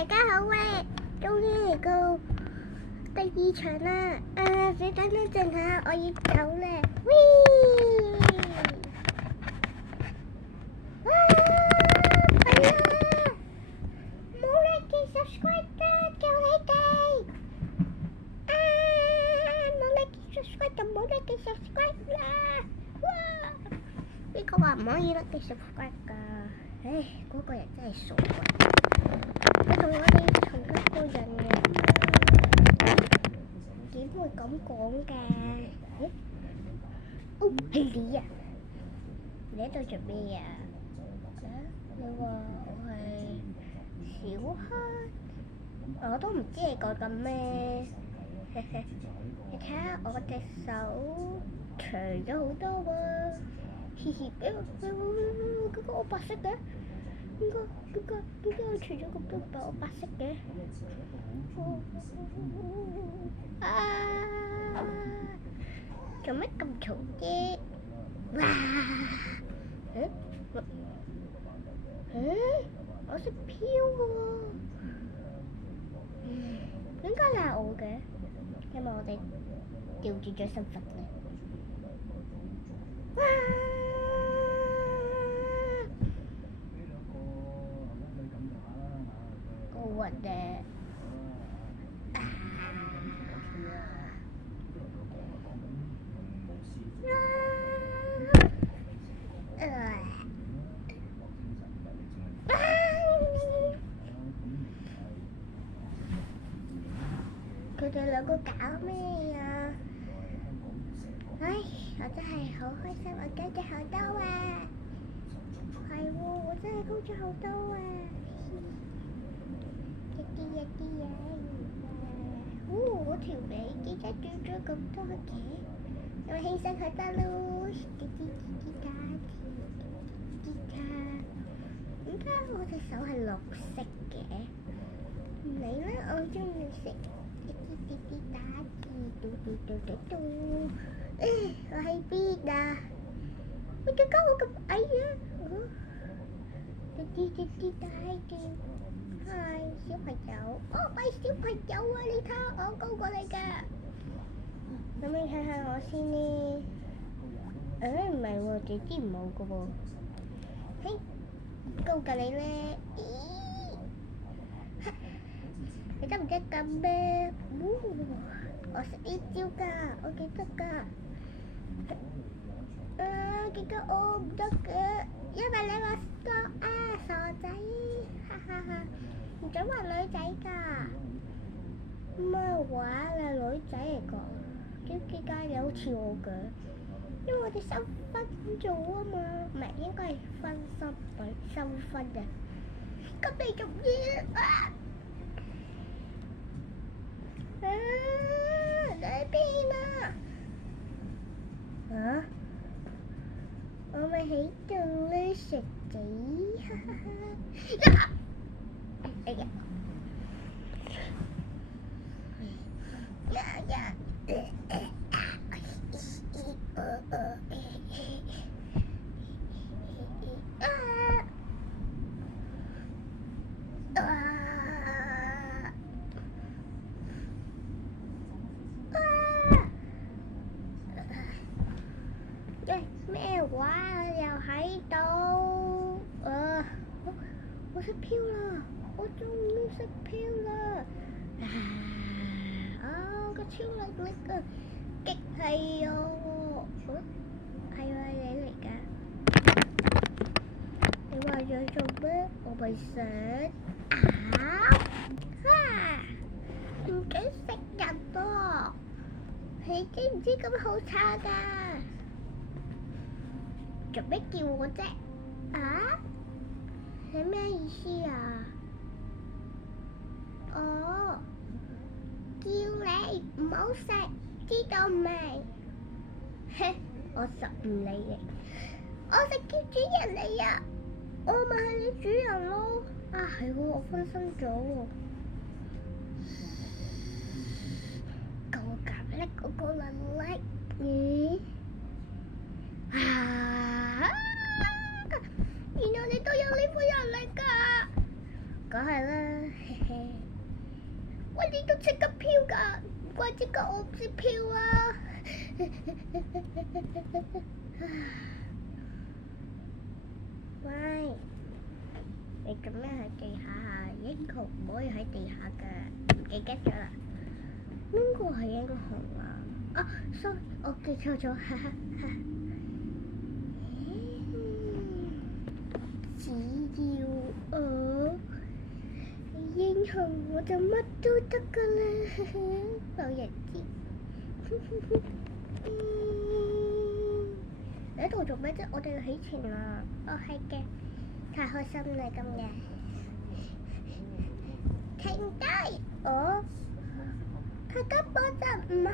大家好啊！終於嚟到第2場啦！你等一陣下，我要走啦！弊啦！冇嚟嘅 subscribe 啦，叫你哋！冇嚟嘅 subscribe 就冇嚟嘅 subscribe 啦！哇！呢個話唔可以甩嘅 subscribe 㗎，唉，嗰個人真係傻㗎！佢同我哋同一個人嘅，點會咁講㗎？哦，係你啊！你喺度做咩啊？你話我係小黑，我都唔知你講緊咩。你睇下我隻手長咗好多喎，嘻嘻，嗰個我白色嘅。點解我除咗咁多白我白色嘅？做乜咁嘈啫？哇！我識飄嘅喎。點解你係我嘅？因為我哋調轉咗身份咧。哇！好核突！佢哋兩個搞咩啊？唉，我真係好開心，我高咗好多啊！係喎，我真係高咗好多啊！一啲啊！我條尾點解短咗咁多嘅？因為犧牲佢得咯！點解我隻手係綠色嘅？你咧，我中意食啲打字，我喺邊啊？點解我咁矮啊？啲打字。係小朋友，我唔係小朋友啊！你睇下我高過你㗎，咁你睇下我先呢？唔係喎，姐姐唔好㗎喎，嘿，高過你咧，你得唔得咁咩？我識呢招㗎，我記得㗎。結果我唔得嘅，因為你話個傻仔，哈哈哈。唔准話女仔㗎，咩話？你係女仔嚟㗎？點解你好似我嘅？因為我哋收分組啊嘛，唔係應該係分收分啊。咁你做咩啊？你喺邊啊？我咪喺度咧，食仔，哈哈哈！哎呀！咩話？又喺度？我識飄啦！我終於識飄啦！個超能力啊，極係啊！係咪你嚟㗎？你話想做咩？我咪想唔准食人噃！你知唔知咁好差㗎？做咩叫我啫？係咩意思啊？叫你唔好食，知道未？我實唔理你，我食叫主人嚟啊！我咪係你主人咯。係喎，我分身咗喎。咁我夾叻嗰個能力，原來你都有呢副能力㗎！梗係啦，啲都識得飄㗎，唔怪之得我唔識飄啊！喂，你做咩喺地下啊？英雄唔可以喺地下㗎，唔記得咗啦。邊個係英雄啊？啊 ，sorry，我記錯咗，哈哈哈。只要我英雄，我就乜都得㗎啦，冇人知。你喺度做咩啫？我哋要起程啦！哦，係嘅，太開心啦今日。停低！哦，佢根本就唔係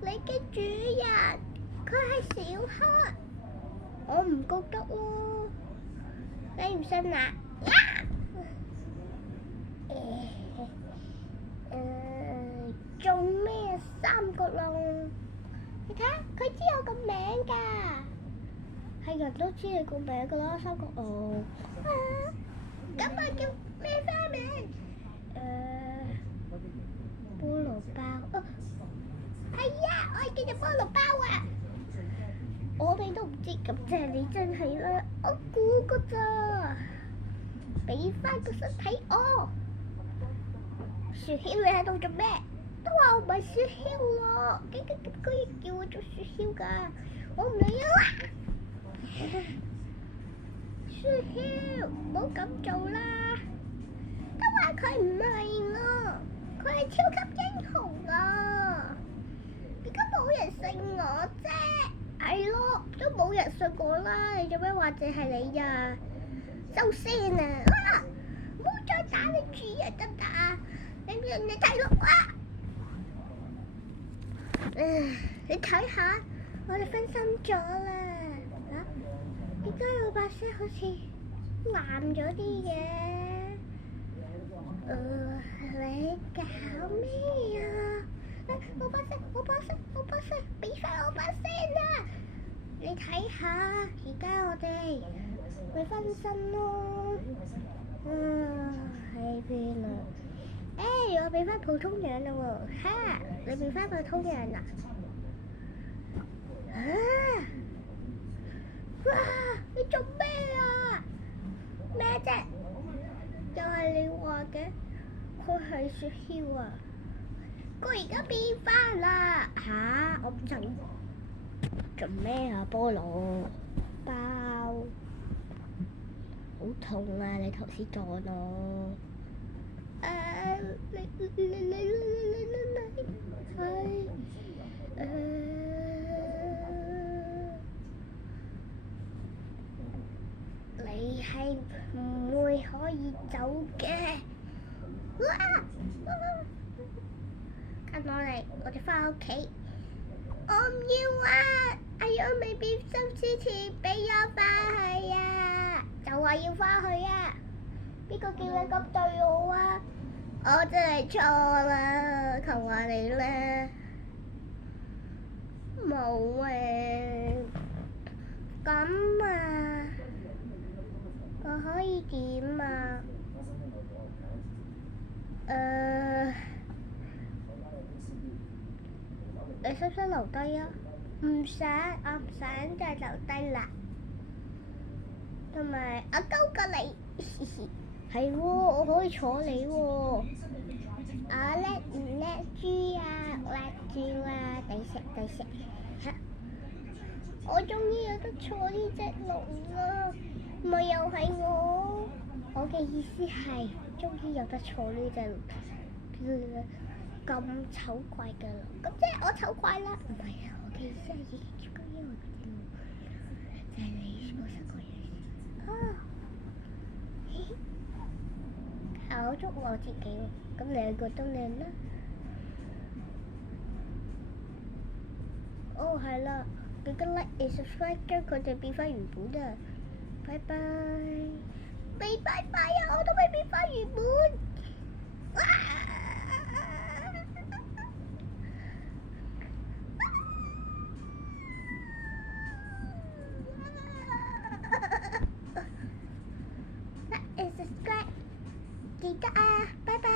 你嘅主人，佢係小黑。我唔覺得喎，你唔信啊？做咩三角龍？你睇下，佢知我個名㗎，係人都知你個名㗎啦，三角龍。咁我叫咩花名？菠蘿包。哦，係啊，我係叫做菠蘿包啊！我哋都唔知，咁即係你真係啦，我估㗎咋？俾翻個身體我。雪橇，你喺度做咩？都話我唔係雪橇咯，居然叫我做雪橇㗎，我唔理啊！雪橇，唔好咁做啦！都話佢唔係咯，佢係超級英雄啊！點解冇人信我啫？係咯，都冇人信我啦！你做咩話淨係你呀？收聲啊！唔好再打你主人得唔得啊？你唔信你睇落啊！你睇下，我哋分心咗啦嚇！點解我把聲好似爛咗啲嘅？你搞咩啊？我把聲，俾翻我把聲啊！你睇下，而家我哋會分身咯。喺邊啊？我變翻普通樣啦喎！哈，你變翻普通樣啦！哇！你做咩啊？咩啫？又係你話嘅？佢係雪橇啊！佢而家變翻啦！吓，我唔想做咩啊？菠蘿包好痛啊！你頭先撞我。你係唔會可以走嘅。跟我嚟，我哋返屋企。我唔要啊！阿媽未變身之前俾我返去啊！就話要返去啊！邊個叫你咁對我啊？我真係錯啦，求下你啦。冇啊！咁啊，我可以點啊？你使唔使留低啊？唔使，我唔想再留低啦。同埋我高過你，係喎，我可以坐你喎。我叻唔叻豬啊？叻豬啊！抵食。我終於有得坐呢隻龍啦，咪又係我。我嘅意思係，終於有得坐呢隻咁醜怪嘅龍，咁即係我醜怪啦。唔係啊，我嘅意思係已經超級英雄嗰隻龍，就係你冇識過嘢。搞足我自己喎，咁你覺得靚啦？哦，係啦，記得 like and subscribe 將佢哋變翻原本啊！拜拜。未拜拜啊！我都未變翻原本。like and subscribe。記得啊，拜拜。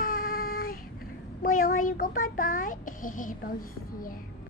我又係要講拜拜，唔好意思啊。